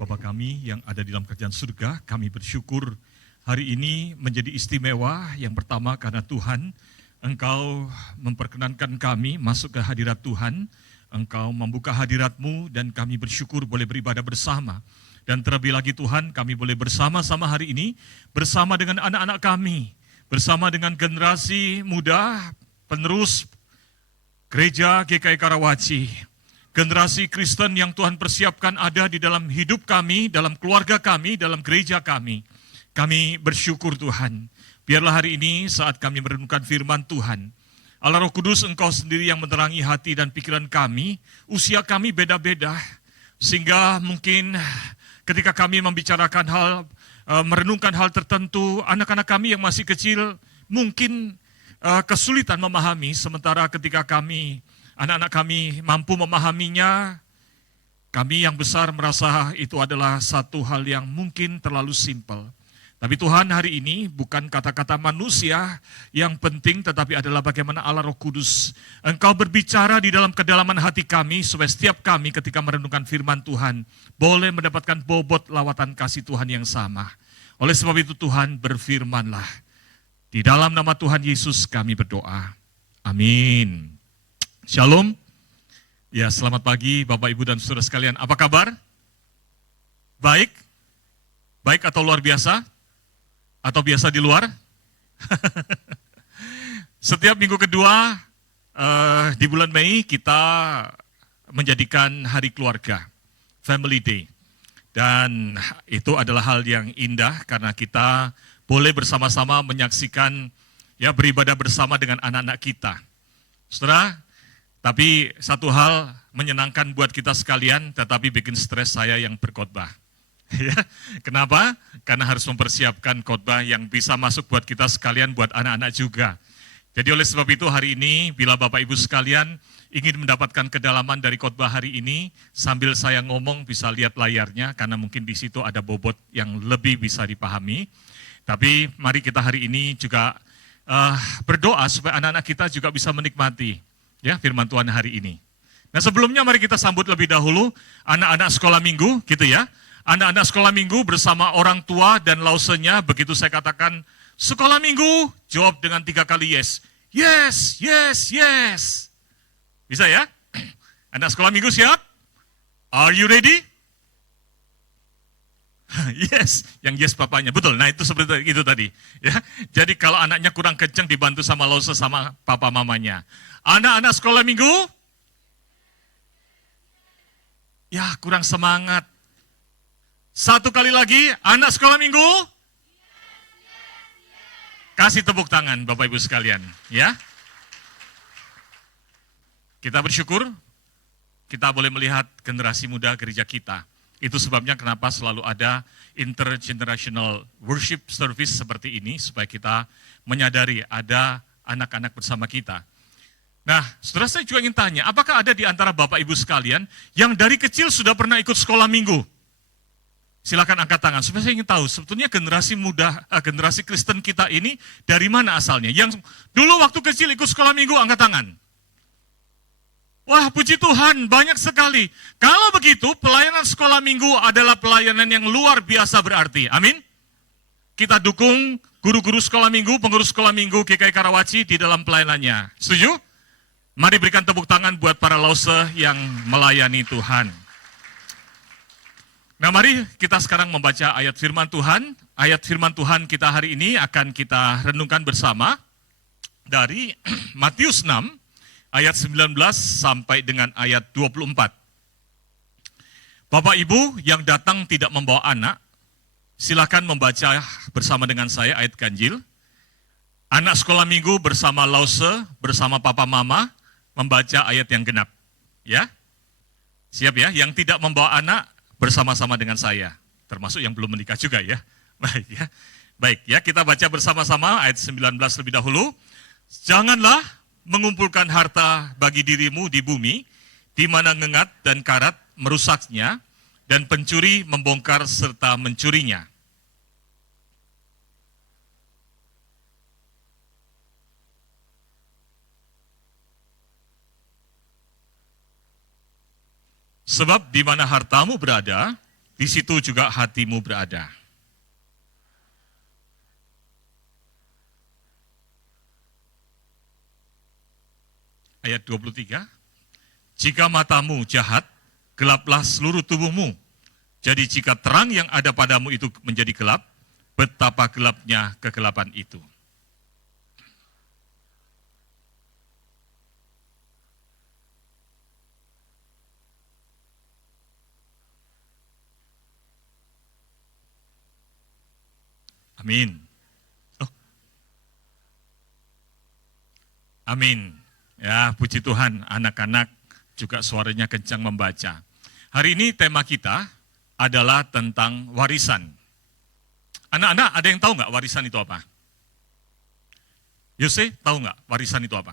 Bapa kami yang ada di dalam kerajaan surga, kami bersyukur hari ini menjadi istimewa. Yang pertama karena Tuhan, Engkau memperkenankan kami masuk ke hadirat Tuhan, Engkau membuka hadirat-Mu dan kami bersyukur boleh beribadah bersama. Dan terlebih lagi Tuhan, kami boleh bersama-sama hari ini, bersama dengan anak-anak kami, bersama dengan generasi muda, penerus Gereja GKI Karawaci. Generasi Kristen yang Tuhan persiapkan ada di dalam hidup kami, dalam keluarga kami, dalam gereja kami. Kami bersyukur Tuhan. Biarlah hari ini saat kami merenungkan firman Tuhan, Allah Roh Kudus, Engkau sendiri yang menerangi hati dan pikiran kami. Usia kami beda-beda, sehingga mungkin ketika kami membicarakan hal, merenungkan hal tertentu, anak-anak kami yang masih kecil mungkin kesulitan memahami, sementara ketika kami, anak-anak kami mampu memahaminya, kami yang besar merasa itu adalah satu hal yang mungkin terlalu simpel. Tapi Tuhan hari ini bukan kata-kata manusia yang penting, tetapi adalah bagaimana Allah Roh Kudus, Engkau berbicara di dalam kedalaman hati kami, supaya setiap kami ketika merenungkan firman Tuhan, boleh mendapatkan bobot lawatan kasih Tuhan yang sama. Oleh sebab itu Tuhan, berfirmanlah. Di dalam nama Tuhan Yesus kami berdoa. Amin. Shalom. Ya, selamat pagi Bapak, Ibu, dan saudara sekalian. Apa kabar? Baik? Baik atau luar biasa? Atau biasa di luar? Setiap minggu kedua di bulan Mei kita menjadikan hari keluarga, Family Day. Dan itu adalah hal yang indah karena kita boleh bersama-sama menyaksikan, ya, beribadah bersama dengan anak-anak kita. Saudara, tapi satu hal menyenangkan buat kita sekalian, tetapi bikin stres saya yang berkhotbah. Ya, kenapa? Karena harus mempersiapkan khotbah yang bisa masuk buat kita sekalian, buat anak-anak juga. Jadi oleh sebab itu hari ini, bila Bapak Ibu sekalian ingin mendapatkan kedalaman dari khotbah hari ini, sambil saya ngomong bisa lihat layarnya, karena mungkin di situ ada bobot yang lebih bisa dipahami. Tapi mari kita hari ini juga berdoa supaya anak-anak kita juga bisa menikmati, ya, firman Tuhan hari ini. Nah, sebelumnya mari kita sambut lebih dahulu anak-anak sekolah minggu, gitu ya. Anak-anak sekolah minggu bersama orang tua dan lausenya, begitu saya katakan sekolah minggu, jawab dengan 3 kali yes. Yes, yes, yes. Bisa ya? Anak sekolah minggu siap? Are you ready? Yes, yang yes papanya, betul. Nah, itu seperti itu tadi, ya. Jadi kalau anaknya kurang kenceng dibantu sama lause sama papa mamanya. Anak-anak sekolah minggu, ya kurang semangat. Satu kali lagi, anak sekolah minggu, kasih tepuk tangan Bapak Ibu sekalian, ya. Kita bersyukur kita boleh melihat generasi muda gereja kita. Itu sebabnya kenapa selalu ada intergenerational worship service seperti ini, supaya kita menyadari ada anak-anak bersama kita. Nah, saudara, saya juga ingin tanya, apakah ada di antara Bapak Ibu sekalian yang dari kecil sudah pernah ikut sekolah minggu? Silakan angkat tangan, supaya saya ingin tahu sebetulnya generasi muda, generasi Kristen kita ini dari mana asalnya? Yang dulu waktu kecil ikut sekolah minggu, angkat tangan. Wah, puji Tuhan, banyak sekali. Kalau begitu, pelayanan sekolah minggu adalah pelayanan yang luar biasa berarti. Amin. Kita dukung guru-guru sekolah minggu, pengurus sekolah minggu GKI Karawaci di dalam pelayanannya. Setuju? Mari berikan tepuk tangan buat para lause yang melayani Tuhan. Nah, mari kita sekarang membaca ayat firman Tuhan. Ayat firman Tuhan kita hari ini akan kita renungkan bersama dari Matius 6, ayat 19 sampai dengan ayat 24. Bapak Ibu yang datang tidak membawa anak, silakan membaca bersama dengan saya ayat ganjil. Anak sekolah minggu bersama lause, bersama papa mama, membaca ayat yang genap. Ya, siap ya, yang tidak membawa anak, bersama-sama dengan saya, termasuk yang belum menikah juga ya. Baik ya. Baik ya, kita baca bersama-sama ayat 19 lebih dahulu. Janganlah mengumpulkan harta bagi dirimu di bumi, di mana ngengat dan karat merusaknya, dan pencuri membongkar serta mencurinya. Sebab di mana hartamu berada, di situ juga hatimu berada. Ayat 23, jika matamu jahat, gelaplah seluruh tubuhmu. Jadi jika terang yang ada padamu itu menjadi gelap, betapa gelapnya kegelapan itu. Amin. Oh. Amin. Ya, puji Tuhan, anak-anak juga suaranya kencang membaca. Hari ini tema kita adalah tentang warisan. Anak-anak, ada yang tahu nggak warisan itu apa? Yose, tahu nggak warisan itu apa?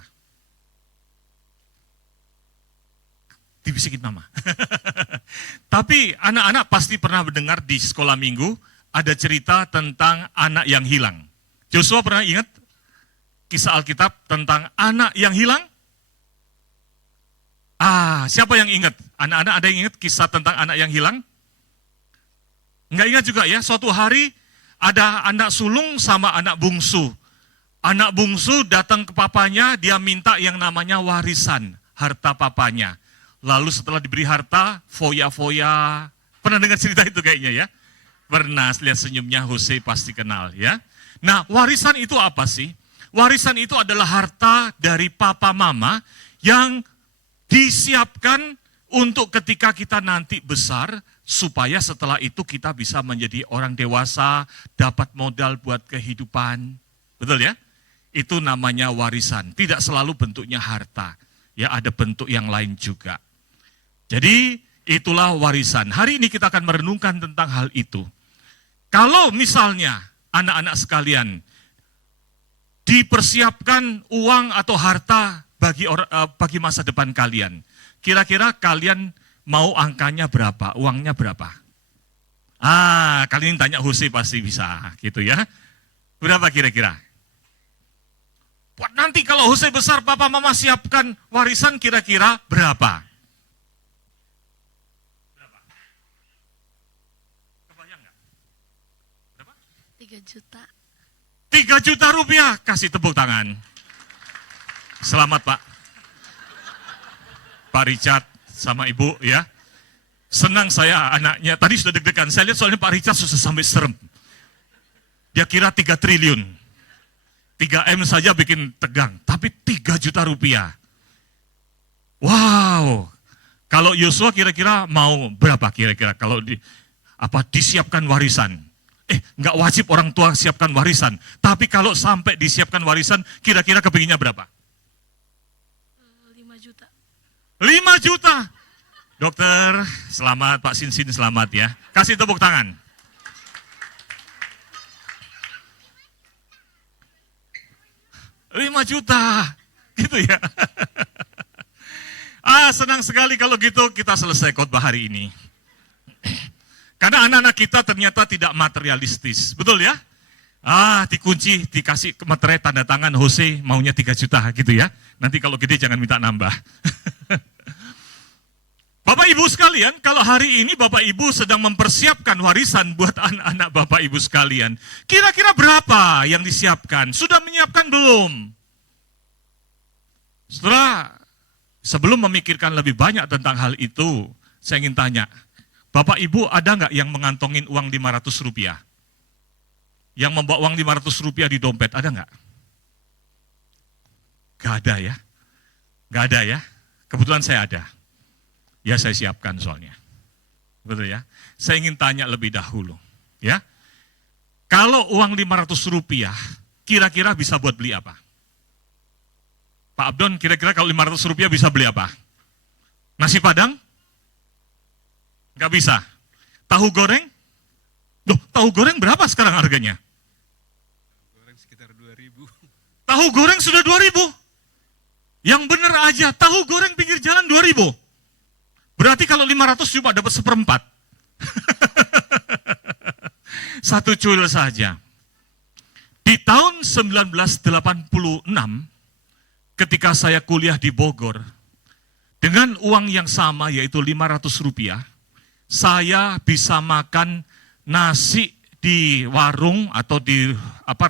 Dibisikin mama. Tapi anak-anak pasti pernah mendengar di sekolah minggu ada cerita tentang anak yang hilang. Joshua pernah ingat kisah Alkitab tentang anak yang hilang? Siapa yang ingat? Anak-anak ada yang ingat kisah tentang anak yang hilang? Enggak ingat juga ya, suatu hari ada anak sulung sama anak bungsu. Anak bungsu datang ke papanya, dia minta yang namanya warisan, harta papanya. Lalu setelah diberi harta, foya-foya. Pernah dengar cerita itu kayaknya ya? Pernah, lihat senyumnya Hose pasti kenal ya. Nah, warisan itu apa sih? Warisan itu adalah harta dari papa mama yang disiapkan untuk ketika kita nanti besar, supaya setelah itu kita bisa menjadi orang dewasa, dapat modal buat kehidupan. Betul ya? Itu namanya warisan. Tidak selalu bentuknya harta. Ya, ada bentuk yang lain juga. Jadi, itulah warisan. Hari ini kita akan merenungkan tentang hal itu. Kalau misalnya anak-anak sekalian dipersiapkan uang atau harta bagi masa depan kalian, kira-kira kalian mau angkanya berapa, uangnya berapa? Kalian tanya Huse pasti bisa, gitu ya. Berapa kira-kira? Nanti kalau Huse besar, papa mama siapkan warisan kira-kira berapa? Berapa? Kebayang nggak? Berapa? 3 juta. 3 juta rupiah, kasih tepuk tangan. Selamat Pak. Pak Richard sama Ibu ya. Senang saya anaknya, tadi sudah deg-degan. Saya lihat soalnya Pak Richard sudah sampai serem. Dia kira 3 triliun. 3M saja bikin tegang, tapi 3 juta rupiah. Wow. Kalau Yosua kira-kira mau berapa kira-kira kalau disiapkan warisan? Nggak wajib orang tua siapkan warisan. Tapi kalau sampai disiapkan warisan, kira-kira kepinginnya berapa? 5 juta. 5 juta. Dokter, selamat. Pak Sinsin, selamat ya. Kasih tepuk tangan. Rp5 juta. Gitu ya. Senang sekali kalau gitu kita selesai khotbah hari ini. Karena anak-anak kita ternyata tidak materialistis. Betul ya? Dikunci, dikasih materai tanda tangan Hose maunya 3 juta gitu ya. Nanti kalau gede jangan minta nambah. Bapak Ibu sekalian, kalau hari ini Bapak Ibu sedang mempersiapkan warisan buat anak-anak Bapak Ibu sekalian, kira-kira berapa yang disiapkan? Sudah menyiapkan belum? Sebelum memikirkan lebih banyak tentang hal itu, saya ingin tanya, Bapak Ibu ada nggak yang mengantongin uang 500 rupiah? Yang membawa uang 500 rupiah di dompet, ada nggak? Nggak ada ya? Nggak ada ya? Kebetulan saya ada. Ya saya siapkan soalnya. Betul ya? Saya ingin tanya lebih dahulu. Ya, kalau uang 500 rupiah, kira-kira bisa buat beli apa? Pak Abdon, kira-kira kalau 500 rupiah bisa beli apa? Nasi Padang? Nggak bisa. Tahu goreng? Tahu goreng berapa sekarang harganya? Tahu goreng sekitar 2.000. Tahu goreng sudah 2.000? Yang bener aja, tahu goreng pinggir jalan 2.000. Berarti kalau 500 cuma dapat 1/4. 1 cuil saja. Di tahun 1986, ketika saya kuliah di Bogor, dengan uang yang sama yaitu 500 rupiah, saya bisa makan nasi di warung atau di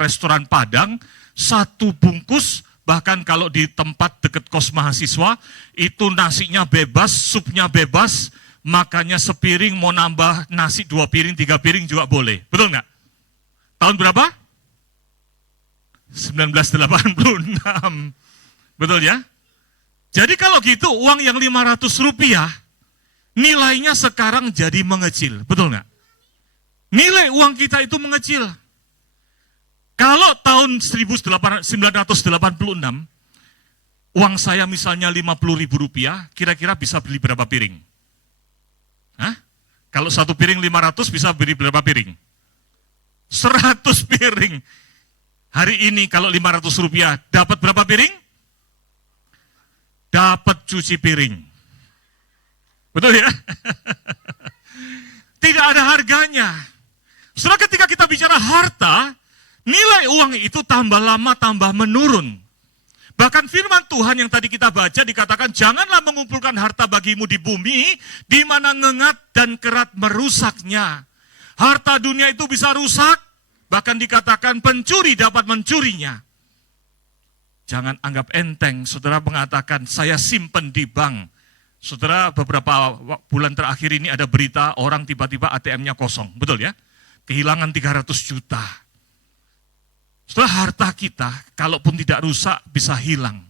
restoran Padang, satu bungkus, bahkan kalau di tempat dekat kos mahasiswa, itu nasinya bebas, supnya bebas, makannya sepiring, mau nambah nasi 2 piring, 3 piring juga boleh. Betul nggak? Tahun berapa? 1986. Betul ya? Jadi kalau gitu uang yang 500 rupiah, nilainya sekarang jadi mengecil. Betul nggak? Nilai uang kita itu mengecil. Kalau tahun 1986, uang saya misalnya 50.000 rupiah, kira-kira bisa beli berapa piring? Hah? Kalau satu piring 500 bisa beli berapa piring? 100 piring. Hari ini kalau 500 rupiah dapat berapa piring? Dapat cuci piring. Betul ya? Tidak ada harganya. Setelah ketika kita bicara harta, nilai uang itu tambah lama tambah menurun. Bahkan firman Tuhan yang tadi kita baca dikatakan, janganlah mengumpulkan harta bagimu di bumi, di mana ngengat dan kerat merusaknya. Harta dunia itu bisa rusak, bahkan dikatakan pencuri dapat mencurinya. Jangan anggap enteng, saudara mengatakan, saya simpen di bank. Saudara, beberapa bulan terakhir ini ada berita orang tiba-tiba ATM-nya kosong, betul ya? Kehilangan 300 juta. Setelah harta kita, kalaupun tidak rusak, bisa hilang.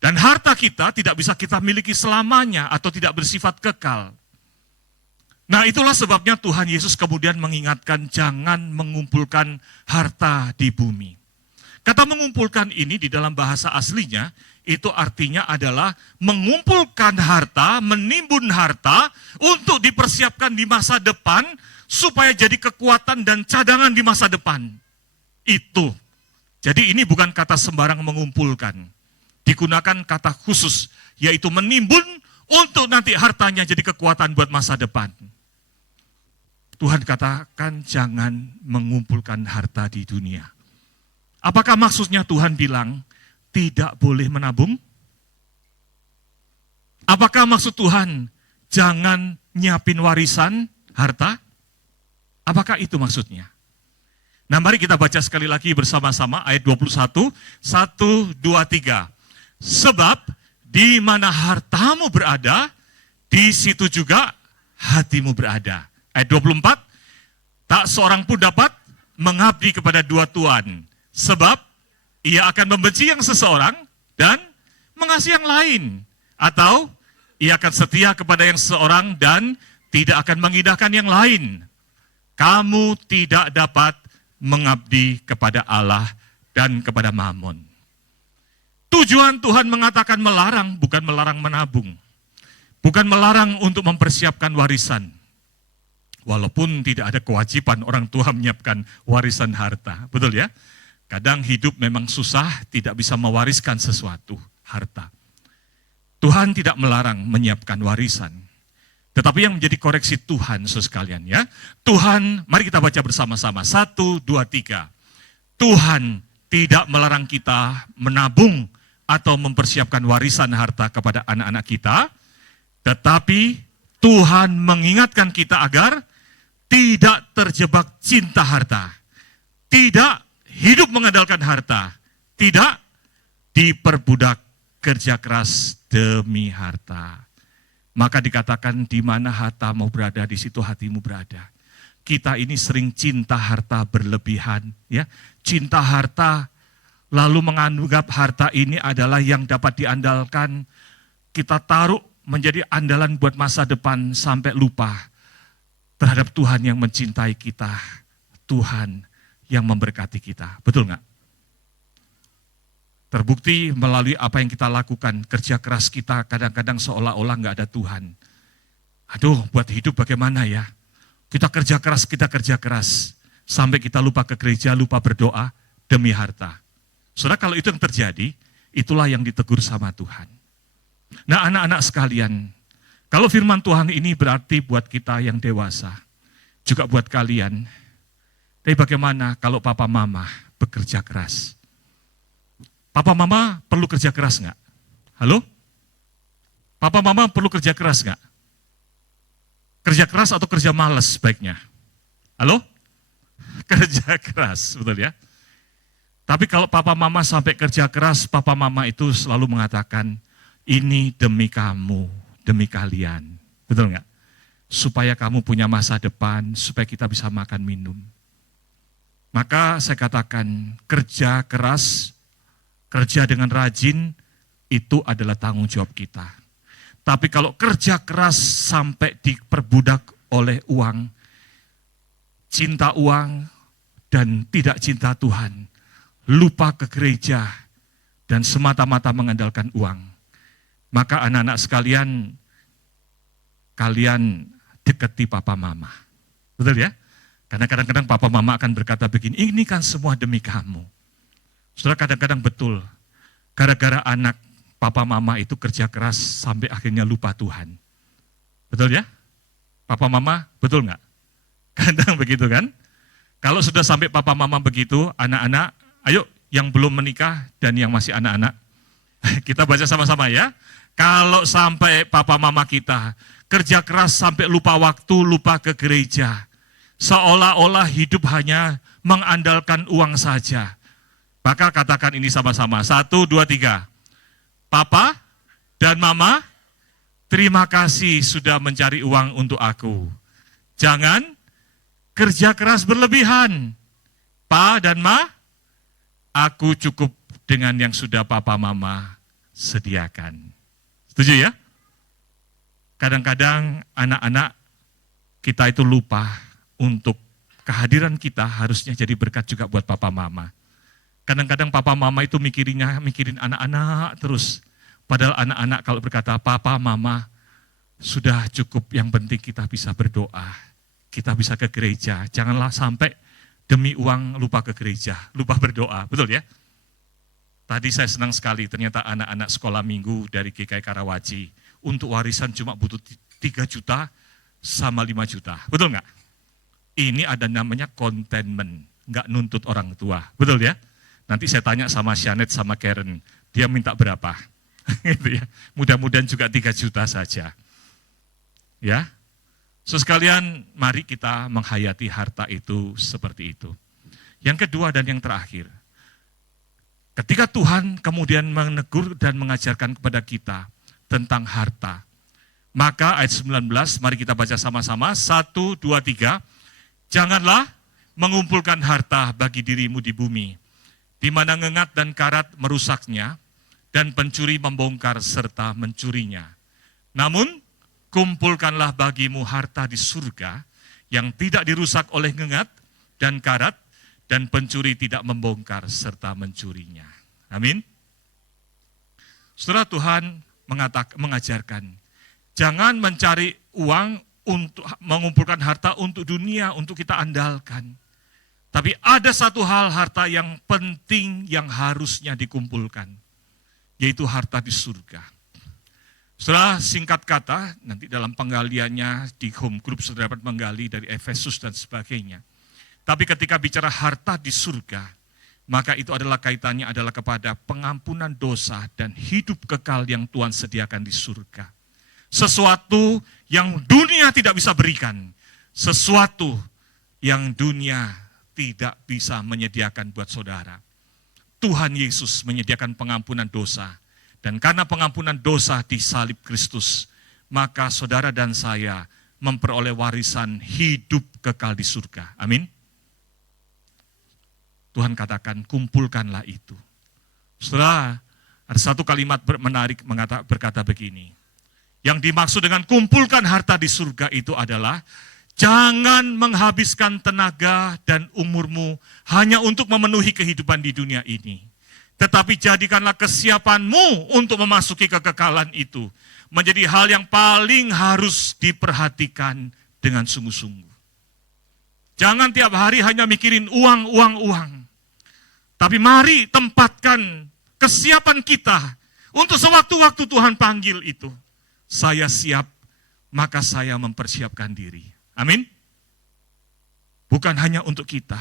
Dan harta kita tidak bisa kita miliki selamanya atau tidak bersifat kekal. Nah, itulah sebabnya Tuhan Yesus kemudian mengingatkan jangan mengumpulkan harta di bumi. Kata mengumpulkan ini di dalam bahasa aslinya, itu artinya adalah mengumpulkan harta, menimbun harta untuk dipersiapkan di masa depan, supaya jadi kekuatan dan cadangan di masa depan. Itu. Jadi ini bukan kata sembarang mengumpulkan. Digunakan kata khusus, yaitu menimbun untuk nanti hartanya jadi kekuatan buat masa depan. Tuhan katakan jangan mengumpulkan harta di dunia. Apakah maksudnya Tuhan bilang tidak boleh menabung? Apakah maksud Tuhan jangan nyiapin warisan harta? Apakah itu maksudnya? Nah, mari kita baca sekali lagi bersama-sama ayat 21, 1, 2, 3. Sebab di mana hartamu berada, di situ juga hatimu berada. Ayat 24, tak seorang pun dapat mengabdi kepada dua tuan, sebab ia akan membenci yang seseorang dan mengasihi yang lain. Atau ia akan setia kepada yang seseorang dan tidak akan mengindahkan yang lain. Kamu tidak dapat mengabdi kepada Allah dan kepada Mammon. Tujuan Tuhan mengatakan melarang, bukan melarang menabung. Bukan melarang untuk mempersiapkan warisan. Walaupun tidak ada kewajiban orang tua menyiapkan warisan harta. Betul ya? Kadang hidup memang susah, tidak bisa mewariskan sesuatu, harta. Tuhan tidak melarang menyiapkan warisan. Tetapi yang menjadi koreksi Tuhan, saudara sekalian ya. Tuhan, mari kita baca bersama-sama. 1, 2, 3. Tuhan tidak melarang kita menabung atau mempersiapkan warisan harta kepada anak-anak kita. Tetapi Tuhan mengingatkan kita agar tidak terjebak cinta harta. Tidak hidup mengandalkan harta. Tidak diperbudak kerja keras demi harta. Maka dikatakan di mana hartamu berada, di situ hatimu berada. Kita ini sering cinta harta berlebihan, ya. Cinta harta lalu menganggap harta ini adalah yang dapat diandalkan. Kita taruh menjadi andalan buat masa depan sampai lupa terhadap Tuhan yang mencintai kita, Tuhan yang memberkati kita. Betul nggak? Terbukti melalui apa yang kita lakukan, kerja keras kita kadang-kadang seolah-olah nggak ada Tuhan. Aduh, buat hidup bagaimana ya? Kita kerja keras, sampai kita lupa ke gereja, lupa berdoa demi harta. Saudara, kalau itu yang terjadi, itulah yang ditegur sama Tuhan. Nah, anak-anak sekalian, kalau firman Tuhan ini berarti buat kita yang dewasa, juga buat kalian. Tapi bagaimana kalau papa mama bekerja keras? Papa mama perlu kerja keras nggak? Halo? Papa mama perlu kerja keras nggak? Kerja keras atau kerja malas baiknya? Halo? Kerja keras, betul ya? Tapi kalau papa mama sampai kerja keras, papa mama itu selalu mengatakan, ini demi kamu, demi kalian. Betul nggak? Supaya kamu punya masa depan, supaya kita bisa makan minum. Maka saya katakan, kerja keras, kerja dengan rajin, itu adalah tanggung jawab kita. Tapi kalau kerja keras sampai diperbudak oleh uang, cinta uang, dan tidak cinta Tuhan, lupa ke gereja, dan semata-mata mengandalkan uang, maka anak-anak sekalian, kalian deketi papa mama. Betul ya? Karena kadang-kadang papa mama akan berkata begini, ini kan semua demi kamu. Saudara, kadang-kadang betul, gara-gara anak papa mama itu kerja keras sampai akhirnya lupa Tuhan. Betul ya? Papa mama, betul nggak? Kadang begitu kan? Kalau sudah sampai papa mama begitu, anak-anak, ayo yang belum menikah dan yang masih anak-anak, kita baca sama-sama ya. Kalau sampai papa mama kita kerja keras sampai lupa waktu, lupa ke gereja, seolah-olah hidup hanya mengandalkan uang saja. Maka katakan ini sama-sama, 1, 2, 3. Papa dan mama, terima kasih sudah mencari uang untuk aku. Jangan kerja keras berlebihan. Pa dan ma, aku cukup dengan yang sudah papa mama sediakan. Setuju ya? Kadang-kadang anak-anak kita itu lupa untuk kehadiran kita harusnya jadi berkat juga buat papa mama. Kadang-kadang papa mama itu mikirin anak-anak terus. Padahal anak-anak kalau berkata, papa mama sudah cukup, yang penting kita bisa berdoa. Kita bisa ke gereja, janganlah sampai demi uang lupa ke gereja, lupa berdoa, betul ya? Tadi saya senang sekali, ternyata anak-anak sekolah minggu dari GKI Karawaci, untuk warisan cuma butuh 3 juta sama 5 juta, betul nggak? Ini ada namanya containment, nggak nuntut orang tua, betul ya? Nanti saya tanya sama Shanet sama Karen, dia minta berapa? Gitu ya. Mudah-mudahan juga 3 juta saja. Ya. So sekalian, mari kita menghayati harta itu seperti itu. Yang kedua dan yang terakhir, ketika Tuhan kemudian menegur dan mengajarkan kepada kita tentang harta, maka ayat 19, mari kita baca sama-sama, 1, 2, 3, janganlah mengumpulkan harta bagi dirimu di bumi, di mana ngengat dan karat merusaknya, dan pencuri membongkar serta mencurinya. Namun, kumpulkanlah bagimu harta di surga, yang tidak dirusak oleh ngengat dan karat, dan pencuri tidak membongkar serta mencurinya. Amin. Saudara, Tuhan mengajarkan, jangan mencari uang untuk mengumpulkan harta untuk dunia, untuk kita andalkan. Tapi ada satu hal harta yang penting yang harusnya dikumpulkan, yaitu harta di surga. Saudara, singkat kata, nanti dalam penggaliannya di home group saudara dapat menggali dari Efesus dan sebagainya. Tapi ketika bicara harta di surga, maka itu adalah kaitannya adalah kepada pengampunan dosa dan hidup kekal yang Tuhan sediakan di surga. Sesuatu yang dunia tidak bisa berikan, sesuatu yang dunia tidak bisa menyediakan buat saudara. Tuhan Yesus menyediakan pengampunan dosa, dan karena pengampunan dosa di salib Kristus, maka saudara dan saya memperoleh warisan hidup kekal di surga. Amin. Tuhan katakan, kumpulkanlah itu. Saudara, ada satu kalimat menarik berkata begini, yang dimaksud dengan kumpulkan harta di surga itu adalah, jangan menghabiskan tenaga dan umurmu hanya untuk memenuhi kehidupan di dunia ini. Tetapi jadikanlah kesiapanmu untuk memasuki kekekalan itu menjadi hal yang paling harus diperhatikan dengan sungguh-sungguh. Jangan tiap hari hanya mikirin uang, uang, uang. Tapi mari tempatkan kesiapan kita untuk sewaktu-waktu Tuhan panggil itu. Saya siap, maka saya mempersiapkan diri. Amin. Bukan hanya untuk kita,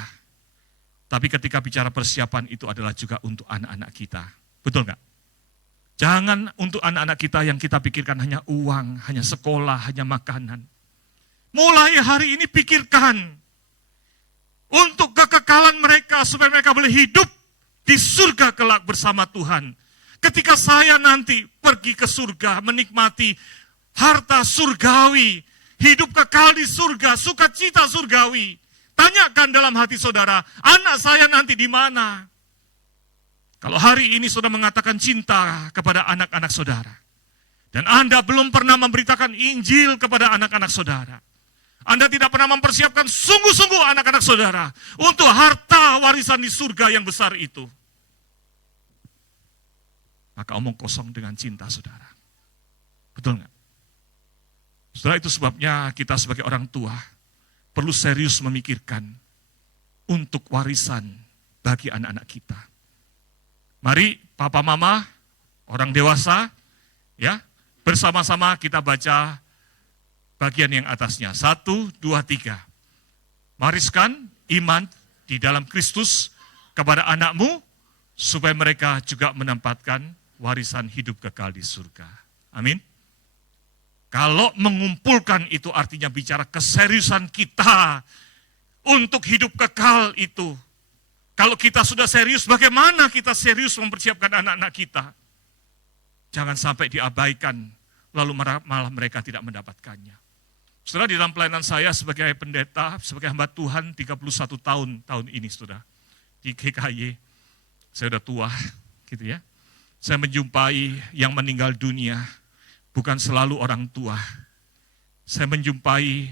tapi ketika bicara persiapan itu adalah juga untuk anak-anak kita. Betul nggak? Jangan untuk anak-anak kita yang kita pikirkan hanya uang, hanya sekolah, hanya makanan. Mulai hari ini pikirkan untuk kekekalan mereka supaya mereka boleh hidup di surga kelak bersama Tuhan. Ketika saya nanti pergi ke surga menikmati harta surgawi, hidup kekal di surga, sukacita surgawi. Tanyakan dalam hati saudara, anak saya nanti di mana? Kalau hari ini saudara mengatakan cinta kepada anak-anak saudara, dan Anda belum pernah memberitakan Injil kepada anak-anak saudara, Anda tidak pernah mempersiapkan sungguh-sungguh anak-anak saudara untuk harta warisan di surga yang besar itu, maka omong kosong dengan cinta saudara. Betul nggak? Saudara, itu sebabnya kita sebagai orang tua perlu serius memikirkan untuk warisan bagi anak-anak kita. Mari papa mama, orang dewasa, ya, bersama-sama kita baca bagian yang atasnya. 1, 2, 3. Wariskan iman di dalam Kristus kepada anakmu, supaya mereka juga menempatkan warisan hidup kekal di surga. Amin. Kalau mengumpulkan itu artinya bicara keseriusan kita untuk hidup kekal itu. Kalau kita sudah serius, bagaimana kita serius mempersiapkan anak-anak kita? Jangan sampai diabaikan, lalu malah mereka tidak mendapatkannya. Saudara, di dalam pelayanan saya sebagai pendeta, sebagai hamba Tuhan 31 tahun ini, saudara, di GKY, saya sudah tua, gitu ya. Saya menjumpai yang meninggal dunia, bukan selalu orang tua. Saya menjumpai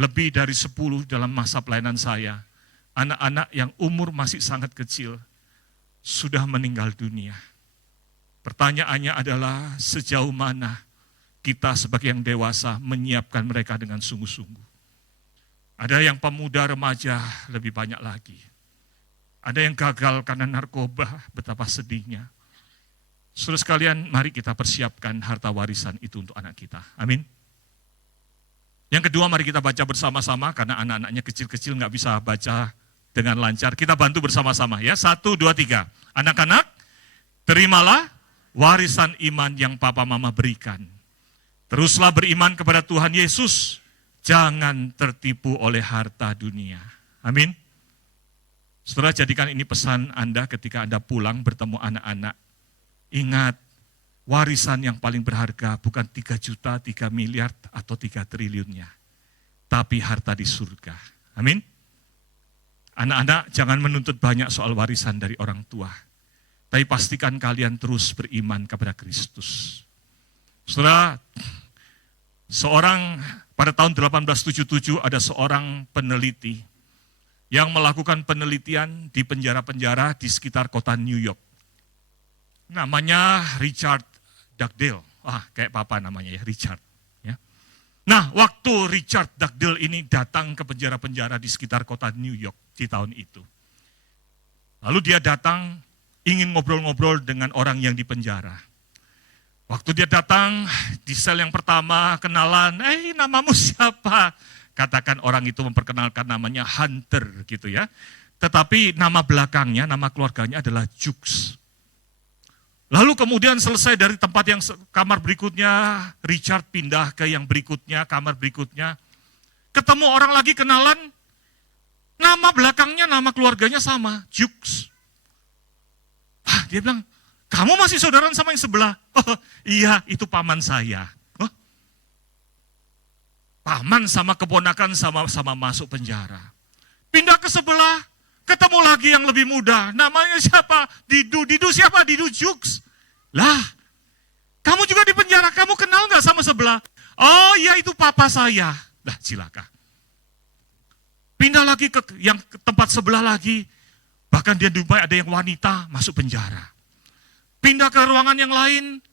lebih dari 10 dalam masa pelayanan saya, anak-anak yang umur masih sangat kecil, sudah meninggal dunia. Pertanyaannya adalah sejauh mana kita sebagai yang dewasa menyiapkan mereka dengan sungguh-sungguh. Ada yang pemuda remaja lebih banyak lagi. Ada yang gagal karena narkoba, betapa sedihnya. Saudara sekalian, mari kita persiapkan harta warisan itu untuk anak kita. Amin. Yang kedua, mari kita baca bersama-sama, karena anak-anaknya kecil-kecil nggak bisa baca dengan lancar. Kita bantu bersama-sama ya. 1, 2, 3. Anak-anak, terimalah warisan iman yang papa mama berikan. Teruslah beriman kepada Tuhan Yesus, jangan tertipu oleh harta dunia. Amin. Saudara, jadikan ini pesan Anda ketika Anda pulang bertemu anak-anak. Ingat, warisan yang paling berharga bukan 3 juta, 3 miliar, atau 3 triliunnya. Tapi harta di surga. Amin. Anak-anak, jangan menuntut banyak soal warisan dari orang tua. Tapi pastikan kalian terus beriman kepada Kristus. Saudara, pada tahun 1877 ada seorang peneliti yang melakukan penelitian di penjara-penjara di sekitar kota New York. Namanya Richard Dugdale. Kayak papa namanya ya, Richard. Ya. Nah, waktu Richard Dugdale ini datang ke penjara-penjara di sekitar kota New York di tahun itu. Lalu dia datang ingin ngobrol-ngobrol dengan orang yang di penjara. Waktu dia datang di sel yang pertama, kenalan, namamu siapa? Katakan orang itu memperkenalkan namanya Hunter gitu ya. Tetapi nama belakangnya, nama keluarganya adalah Jukes. Lalu kemudian selesai dari tempat yang kamar berikutnya, Richard pindah ke yang berikutnya, kamar berikutnya. Ketemu orang lagi kenalan, nama belakangnya, nama keluarganya sama, Jukes. Dia bilang, kamu masih saudaraan sama yang sebelah? Oh, iya, itu paman saya. Oh, paman sama keponakan sama-sama masuk penjara. Pindah ke sebelah, ketemu lagi yang lebih muda. Namanya siapa? Didu siapa? Didu Jukes. Lah, kamu juga di penjara, kamu kenal nggak sama sebelah? Oh iya, itu papa saya. Lah, silakan. Pindah lagi ke tempat sebelah lagi. Bahkan dia jumpai ada yang wanita masuk penjara. Pindah ke ruangan yang lain,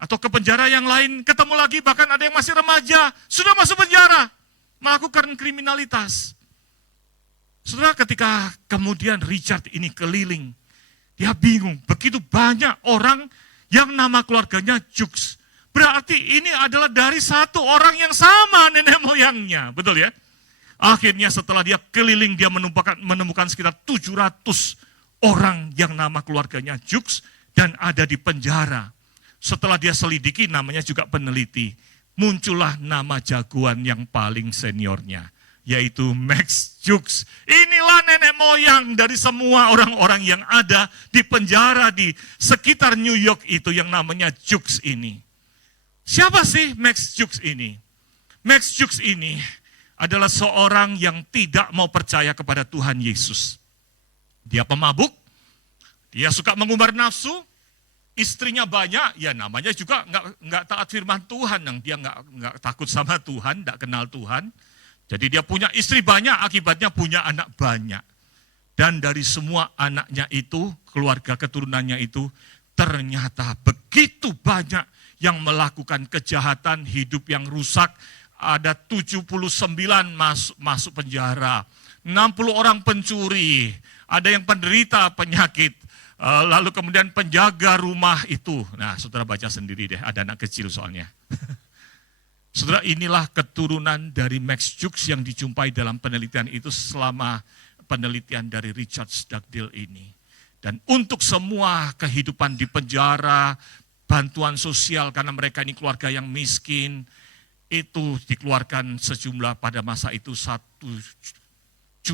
atau ke penjara yang lain, ketemu lagi bahkan ada yang masih remaja, sudah masuk penjara, melakukan kriminalitas. Saudara, ketika kemudian Richard ini keliling, dia bingung, begitu banyak orang yang nama keluarganya Jukes. Berarti ini adalah dari satu orang yang sama nenek moyangnya, betul ya? Akhirnya setelah dia keliling, dia menemukan sekitar 700 orang yang nama keluarganya Jukes dan ada di penjara. Setelah dia selidiki, namanya juga peneliti, muncullah nama jagoan yang paling seniornya, yaitu Max Jukes. Inilah nenek moyang dari semua orang-orang yang ada di penjara di sekitar New York itu yang namanya Jukes ini. Siapa sih Max Jukes ini? Max Jukes ini adalah seorang yang tidak mau percaya kepada Tuhan Yesus. Dia pemabuk, dia suka mengumbar nafsu, istrinya banyak, ya namanya juga nggak taat firman Tuhan, yang dia nggak takut sama Tuhan, nggak kenal Tuhan. Jadi dia punya istri banyak, akibatnya punya anak banyak. Dan dari semua anaknya itu, keluarga keturunannya itu, ternyata begitu banyak yang melakukan kejahatan, hidup yang rusak. Ada 79 masuk penjara, 60 orang pencuri, ada yang penderita penyakit, lalu kemudian penjaga rumah itu. Nah, saudara baca sendiri deh, ada anak kecil soalnya. Saudara, inilah keturunan dari Max Jukes yang dijumpai dalam penelitian itu selama penelitian dari Richard Dugdale ini. Dan untuk semua kehidupan di penjara, bantuan sosial karena mereka ini keluarga yang miskin, itu dikeluarkan sejumlah pada masa itu 1.308.000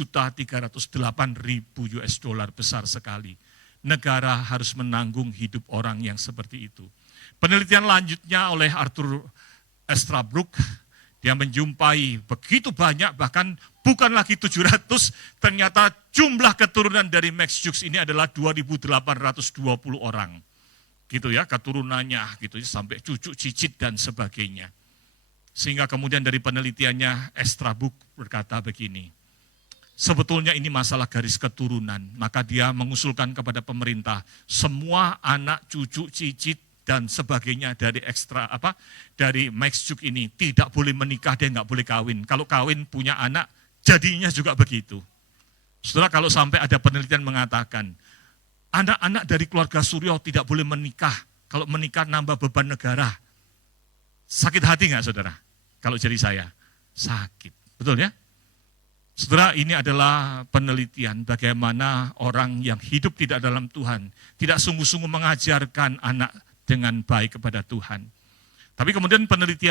US dollar, besar sekali. Negara harus menanggung hidup orang yang seperti itu. Penelitian lanjutnya oleh Arthur Estrabrook, dia menjumpai begitu banyak, bahkan bukan lagi 700, ternyata jumlah keturunan dari Max Jukes ini adalah 2.820 orang. Gitu ya, keturunannya gitu sampai cucu, cicit dan sebagainya. Sehingga kemudian dari penelitiannya Estrabrook berkata begini, sebetulnya ini masalah garis keturunan, maka dia mengusulkan kepada pemerintah, semua anak, cucu, cicit dan sebagainya dari dari Max Jukes ini tidak boleh menikah, dia nggak boleh kawin. Kalau kawin punya anak, jadinya juga begitu. Setelah kalau sampai ada penelitian mengatakan, anak-anak dari keluarga Suryo tidak boleh menikah, kalau menikah nambah beban negara. Sakit hati nggak saudara? Kalau jadi saya, sakit. Betul ya? Saudara, ini adalah penelitian bagaimana orang yang hidup tidak dalam Tuhan, tidak sungguh-sungguh mengajarkan anak dengan baik kepada Tuhan. Tapi kemudian peneliti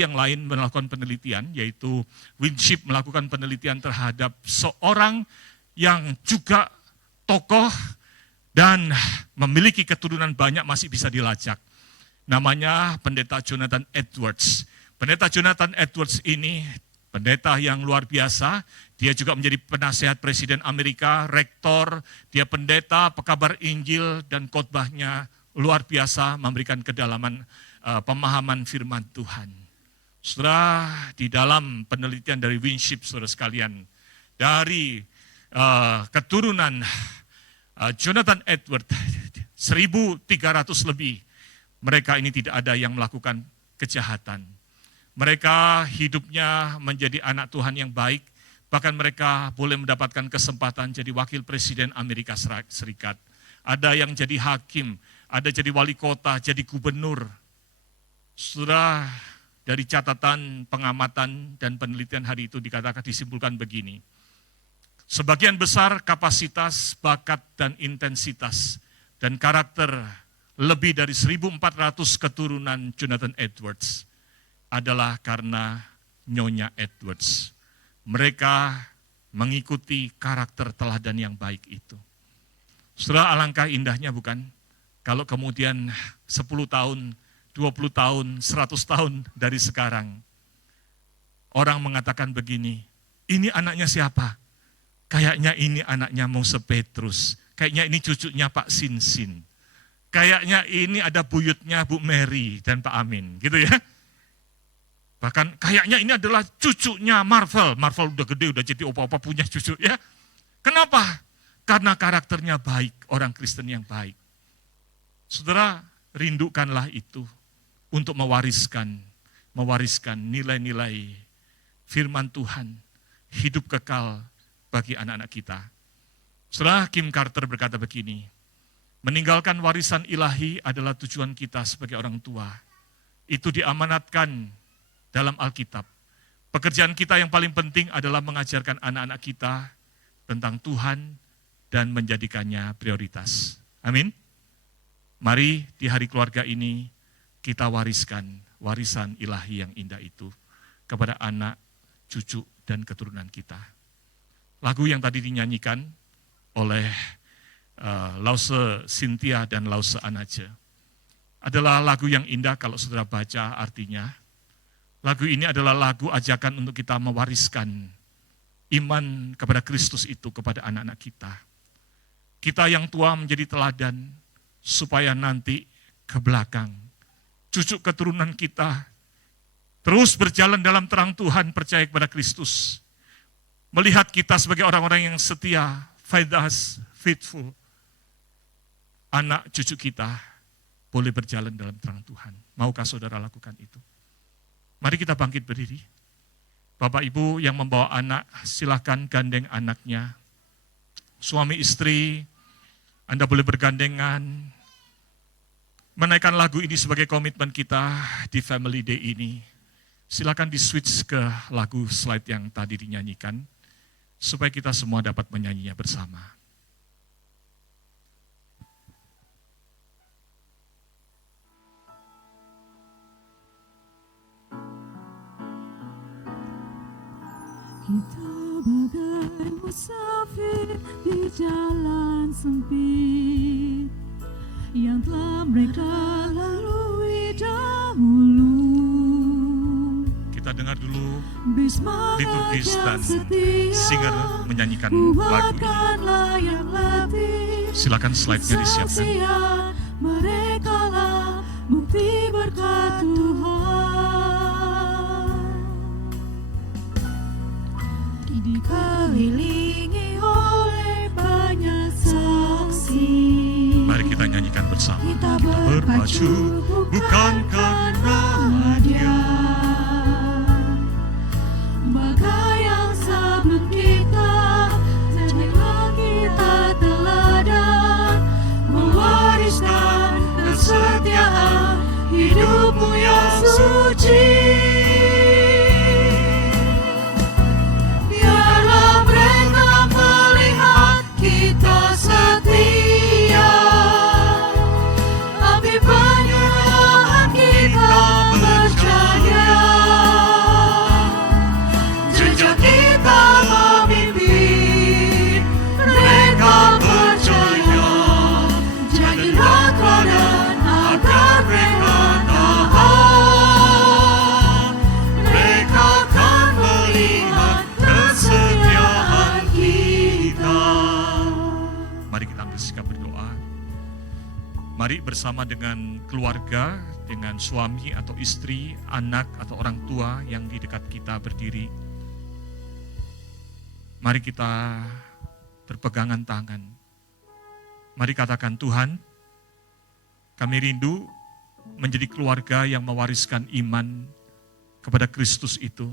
yang lain melakukan penelitian, yaitu Winship melakukan penelitian terhadap seorang yang juga tokoh dan memiliki keturunan banyak, masih bisa dilacak. Namanya Pendeta Jonathan Edwards. Pendeta Jonathan Edwards ini pendeta yang luar biasa. Dia juga menjadi penasehat Presiden Amerika, rektor, dia pendeta, pekabar Injil, dan khotbahnya luar biasa memberikan kedalaman pemahaman firman Tuhan. Saudara, di dalam penelitian dari Winship, saudara sekalian, dari keturunan Jonathan Edwards, 1.300 lebih, mereka ini tidak ada yang melakukan kejahatan. Mereka hidupnya menjadi anak Tuhan yang baik, bahkan mereka boleh mendapatkan kesempatan jadi wakil presiden Amerika Serikat. Ada yang jadi hakim, ada jadi wali kota, jadi gubernur. Saudara, dari catatan pengamatan dan penelitian hari itu dikatakan, disimpulkan begini. Sebagian besar kapasitas, bakat, dan intensitas, dan karakter lebih dari 1.400 keturunan Jonathan Edwards adalah karena Nyonya Edwards. Mereka mengikuti karakter teladan yang baik itu. Saudara, alangkah indahnya bukan? Kalau kemudian 10 tahun, 20 tahun, 100 tahun dari sekarang, orang mengatakan begini, ini anaknya siapa? Kayaknya ini anaknya Mose Petrus, kayaknya ini cucunya Pak Sinsin. Kayaknya ini ada buyutnya Bu Mary dan Pak Amin, gitu ya. Bahkan kayaknya ini adalah cucunya Marvel. Marvel udah gede, udah jadi opa-opa punya cucu ya. Kenapa? Karena karakternya baik, orang Kristen yang baik. Saudara, rindukanlah itu untuk mewariskan nilai-nilai firman Tuhan, hidup kekal bagi anak-anak kita. Saudara, Kim Carter berkata begini, meninggalkan warisan ilahi adalah tujuan kita sebagai orang tua. Itu diamanatkan dalam Alkitab. Pekerjaan kita yang paling penting adalah mengajarkan anak-anak kita tentang Tuhan dan menjadikannya prioritas. Amin. Mari di hari keluarga ini kita wariskan warisan ilahi yang indah itu kepada anak, cucu, dan keturunan kita. Lagu yang tadi dinyanyikan oleh Lause Cynthia dan Lause Anace adalah lagu yang indah kalau saudara baca artinya. Lagu ini adalah lagu ajakan untuk kita mewariskan iman kepada Kristus itu kepada anak-anak kita. Kita yang tua menjadi teladan supaya nanti ke belakang cucu keturunan kita terus berjalan dalam terang Tuhan, percaya kepada Kristus. Melihat kita sebagai orang-orang yang setia, faithful. Anak cucu kita boleh berjalan dalam terang Tuhan. Maukah saudara lakukan itu? Mari kita bangkit berdiri. Bapak Ibu yang membawa anak, silakan gandeng anaknya. Suami istri, Anda boleh bergandengan. Menaikkan lagu ini sebagai komitmen kita di Family Day ini. Silakan di-switch ke lagu slide yang tadi dinyanyikan, supaya kita semua dapat menyanyinya bersama. Kita bagai musafir di jalan sempit yang telah mereka lalui dahulu. Kita dengar dulu Bis semangat liturgis yang dan setia, singer menyanyikan lagu ini. kuatkanlah yang latih. Silakan slide-nya disiapkan. Kesaksian mereka lah bukti berkat Tuhan. Dikelilingi oleh banyak saksi. Mari kita nyanyikan bersama. Kita Kita berpacu bukan karena Dia. Maka yang sebelum kita, janganlah kita teladan mewariskan kesetiaan hidupmu yang suci. Biarlah mereka melihat kita setia, api penyerahan kita percaya. Jejak kita memimpin, mereka percaya. Jadilah teladan agar mereka tahan. Mereka akan melihat kesetiaan kita. Mari kita ambil sikap berdoa. Mari bersama dengan keluarga, dengan suami atau istri, anak atau orang tua yang di dekat kita berdiri. Mari kita berpegangan tangan. Mari katakan, Tuhan, kami rindu menjadi keluarga yang mewariskan iman kepada Kristus itu.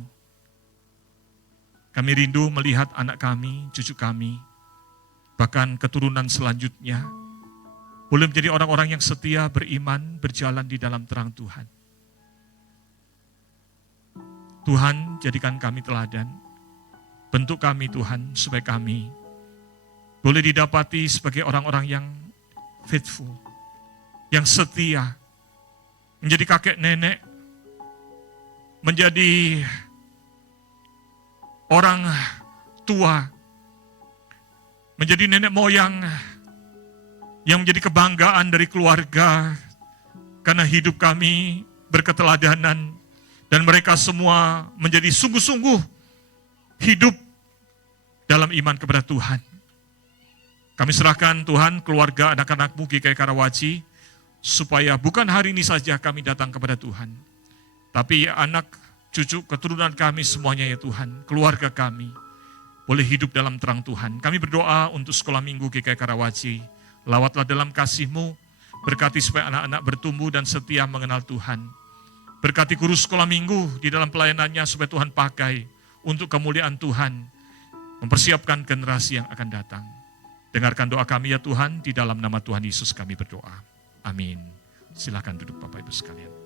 Kami rindu melihat anak kami, cucu kami, bahkan keturunan selanjutnya, boleh menjadi orang-orang yang setia, beriman, berjalan di dalam terang Tuhan. Tuhan, jadikan kami teladan. Bentuk kami Tuhan, supaya kami boleh didapati sebagai orang-orang yang faithful, yang setia, menjadi kakek nenek, menjadi orang tua, menjadi nenek moyang, yang menjadi kebanggaan dari keluarga, karena hidup kami berketeladanan, dan mereka semua menjadi sungguh-sungguh hidup dalam iman kepada Tuhan. Kami serahkan Tuhan keluarga anak-anak-Mu GKI Karawaci, supaya bukan hari ini saja kami datang kepada Tuhan, tapi anak, cucu, keturunan kami semuanya ya Tuhan, keluarga kami, boleh hidup dalam terang Tuhan. Kami berdoa untuk sekolah minggu GKI Karawaci, lawatlah dalam kasih-Mu, berkati supaya anak-anak bertumbuh dan setia mengenal Tuhan. Berkati guru sekolah minggu di dalam pelayanannya supaya Tuhan pakai untuk kemuliaan Tuhan, mempersiapkan generasi yang akan datang. Dengarkan doa kami ya Tuhan, di dalam nama Tuhan Yesus kami berdoa. Amin. Silakan duduk Bapak Ibu sekalian.